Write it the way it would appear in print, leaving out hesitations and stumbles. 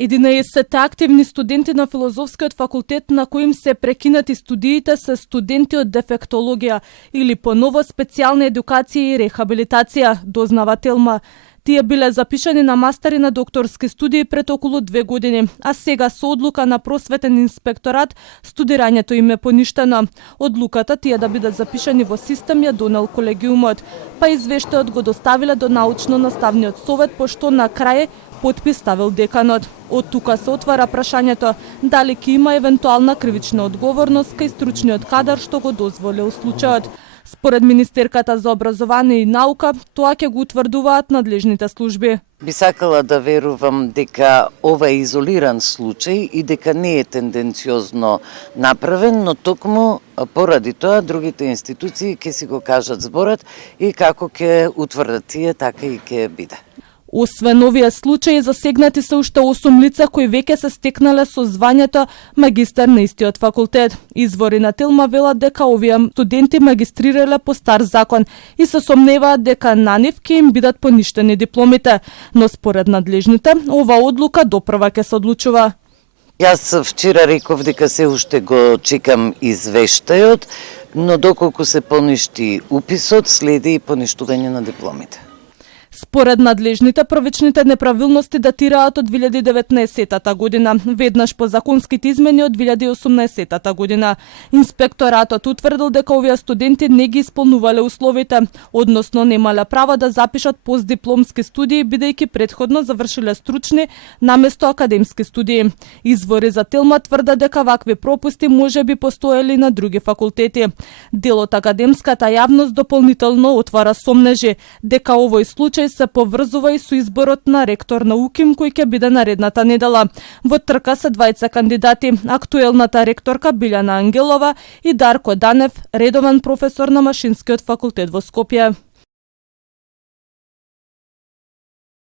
11 активни студенти на Филозофскиот факултет на коим се прекинати студиите се студенти од дефектологија или поново специјална едукација и рехабилитација, дознава Телма. Тие биле запишани на мастер и на докторски студии пред околу 2 години, а сега со одлука на просветен инспекторат студирањето им е поништено. Одлуката тие да бидат запишани во систем ја донел колегиумот, па извештајот го доставиле до научно-наставниот совет, пошто на крај потпис ставил деканот. Од тука се отвара прашањето дали ќе има евентуална кривична одговорност кај стручниот кадар што го дозволил случајот. Според Министерката за образование и наука, тоа ќе го утврдуваат надлежните служби. Би сакала да верувам дека ова е изолиран случај и дека не е тенденциозно направен, но токму поради тоа другите институции ќе си го кажат зборот и како ќе утврдат тие, така и ќе биде. Освен овие случаи, засегнати се уште 8 лица кои веќе се стекнале со звањето магистар на истиот факултет. Извори на Телма велат дека овие студенти магистрирале по стар закон и се сомневаат дека на нив ќе им бидат поништени дипломите, но според надлежните, ова одлука допрва ќе се одлучува. Јас вчера реков дека се уште го чекам извештајот, но доколку се поништи уписот, следи и поништување на дипломите. Според надлежните, првичните неправилности датираат од 2019 година, веднаш по законските измени од 2018 година. Инспекторатот утврдил дека овие студенти не ги исполнувале условите, односно немале право да запишат постдипломски студии, бидејќи претходно завршиле стручни наместо академски студии. Извори за Телма тврдат дека вакви пропусти може би постоеле на други факултети. Дел од академската јавност дополнително отвара сомнежи дека овој случај се поврзува и со изборот на ректор на УКИМ кој ќе биде наредната недела. Во трка се двајца кандидати, актуелната ректорка Билјана Ангелова и Дарко Данев, редовен професор на Машинскиот факултет во Скопје.